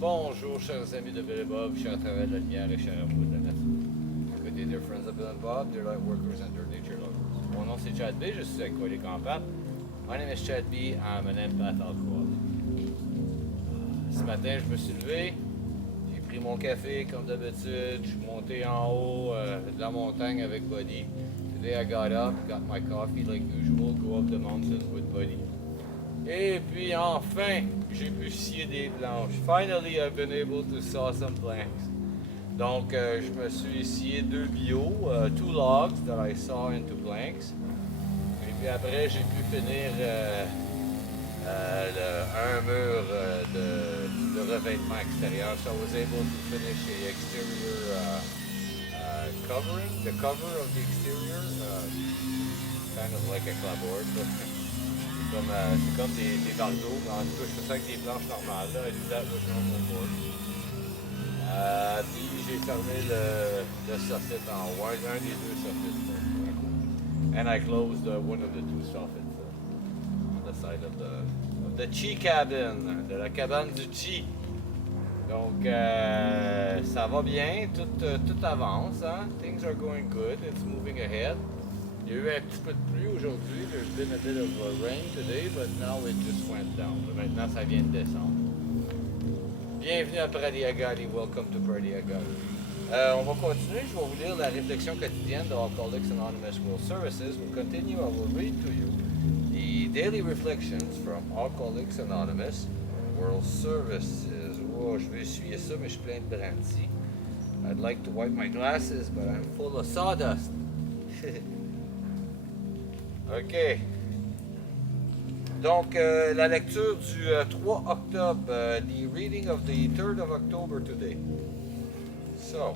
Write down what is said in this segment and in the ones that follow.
Bonjour, chers amis de Bill et Bob, chers travailleurs de la lumière et chers amoureux de la nature. Good day, dear friends of Bill and Bob, dear light workers and dear nature lovers. Mon nom c'est Chad B, je suis alcoolique en pape. My name is Chad B, I'm an empath alcoholic. Ce matin, je me suis levé, j'ai pris mon café comme d'habitude, je suis monté en haut de la montagne avec Buddy. Today I got up, got my coffee like usual, go up the mountain with Buddy. Et puis enfin, j'ai pu scier des planches. Finally, I've been able to saw some planks. Donc, je me suis scié 2 bio, 2 logs that I saw into planks. Et puis après, j'ai pu finir un mur de revêtement extérieur. So I was able to finish the exterior covering, the cover of the exterior, kind of like a clapboard. C'est comme des bardeaux, mais en tout cas, je fais ça avec des planches normales. Là. I do that with normal board. Puis j'ai fermé le soffit en haut, un des 2 soffits. And I closed one of the 2 soffits on the side of the chi cabin, de la cabane du chi. Donc, ça va bien, tout avance. Hein? Things are going good, it's moving ahead. Il y a eu un petit peu de pluie aujourd'hui. There's been a bit of rain today, but now it just went down. Maintenant, ça vient de descendre. Bienvenue à Pradiagali. Welcome to Pradiagali. On va continuer. Je vais vous lire la réflexion quotidienne de Alcooliques Anonymous World Services. We'll continue. I will read to you the daily reflections from Alcooliques Anonymous World Services. Oh, je vais essuyer ça, mais je suis plein de brandy. I'd like to wipe my glasses, but I'm full of sawdust. OK. Donc, la lecture du 3 octobre, the reading of the 3rd of October today. So,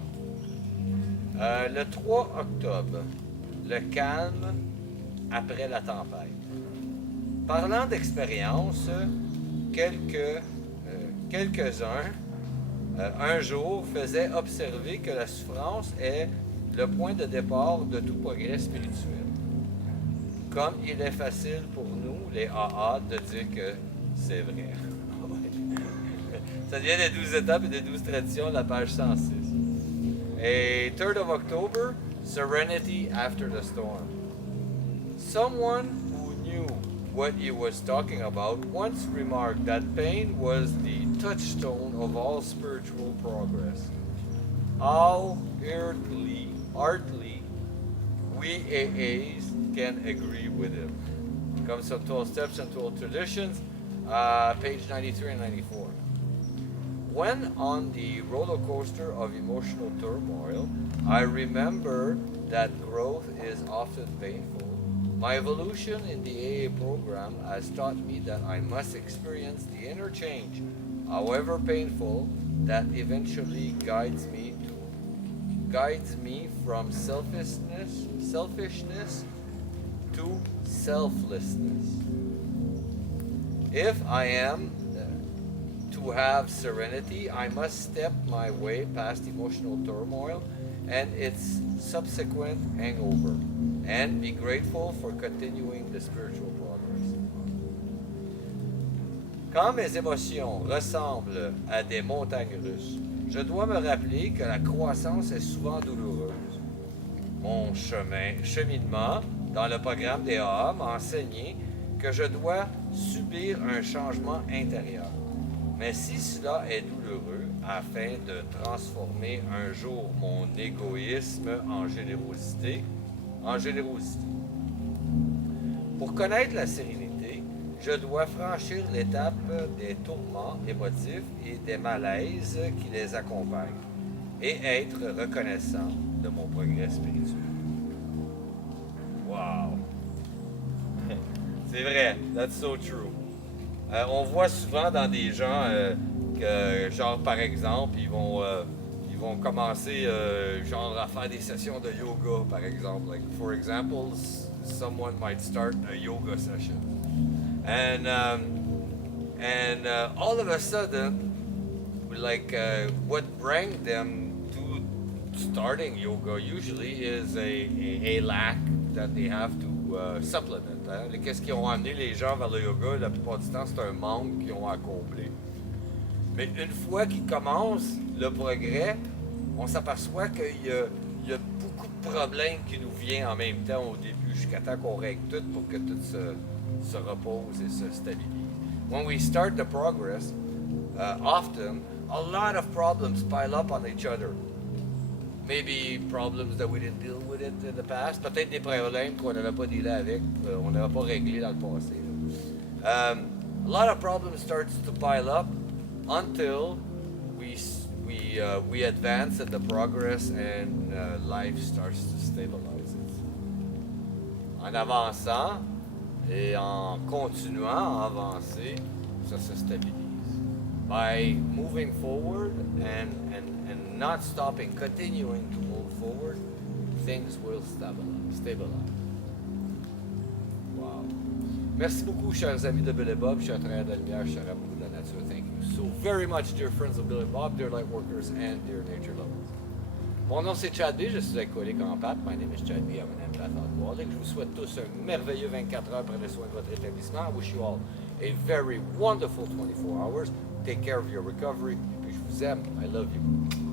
le 3 octobre, le calme après la tempête. Parlant d'expérience, quelques-uns, un jour, faisaient observer que la souffrance est le point de départ de tout progrès spirituel. Comme il est facile pour nous, les AA, de dire que c'est vrai. Ça vient des 12 étapes et des 12 traditions de la page 106. Et 3rd of October, Serenity After the Storm. Someone who knew what he was talking about once remarked that pain was the touchstone of all spiritual progress. How earthly, we AAs can agree with him. Comes from 12 Steps and 12 Traditions, page 93 and 94. When on the roller coaster of emotional turmoil, I remember that growth is often painful. My evolution in the AA program has taught me that I must experience the inner change, however painful, that eventually guides me from selfishness to selflessness. If I am to have serenity, I must step my way past emotional turmoil and its subsequent hangover, and be grateful for continuing the spiritual progress. Quand mes émotions ressemblent à des montagnes russes, je dois me rappeler que la croissance est souvent douloureuse. Mon cheminement dans le programme des AA m'a enseigné que je dois subir un changement intérieur. Mais si cela est douloureux, afin de transformer un jour mon égoïsme en générosité. Pour connaître la sérénité, je dois franchir l'étape des tourments émotifs et des malaises qui les accompagnent et être reconnaissant de mon progrès spirituel. Wow! C'est vrai, that's so true. On voit souvent dans des gens que, genre par exemple, ils vont commencer genre à faire des sessions de yoga, par exemple. Like, for example, someone might start a yoga session. And all of a sudden, like what brings them to starting yoga usually is a lack that they have to supplement. Hein? Qu'est-ce qui ont amené les gens vers le yoga? La plupart du temps, c'est un manque qu'ils ont à combler. Mais une fois qu'il commence le progrès, on s'aperçoit qu'il y a beaucoup de problèmes qui nous viennent en même temps au début, jusqu'à temps qu'on règle tout pour que tout se repose et se stabilise. When we start the progress, often a lot of problems pile up on each other. Maybe problems that we didn't deal with it in the past. Peut-être des problèmes qu'on n'avait pas dealé avec, on n'avait pas réglé dans le passé. A lot of problems starts to pile up until we advance in the progress and life starts to stabilize. En avançant et en continuant à avancer, ça se stabilise. By moving forward and not stopping, continuing to move forward, things will stabilize. Wow. Merci beaucoup, chers amis de Bill et Bob, chers travailleurs de la lumière, chers amoureux de la nature. Thank you so very much, dear friends of Bill and Bob, dear light workers, and dear nature lovers. Mon nom c'est Chad B, je suis alcoolique en pâte. My name is Chad B, I'm an empath alcoholic. Je vous souhaite tous un merveilleux 24 heures. Prenez soin de votre rétablissement. I wish you all a very wonderful 24 hours. Take care of your recovery. Puis je vous aime. I love you.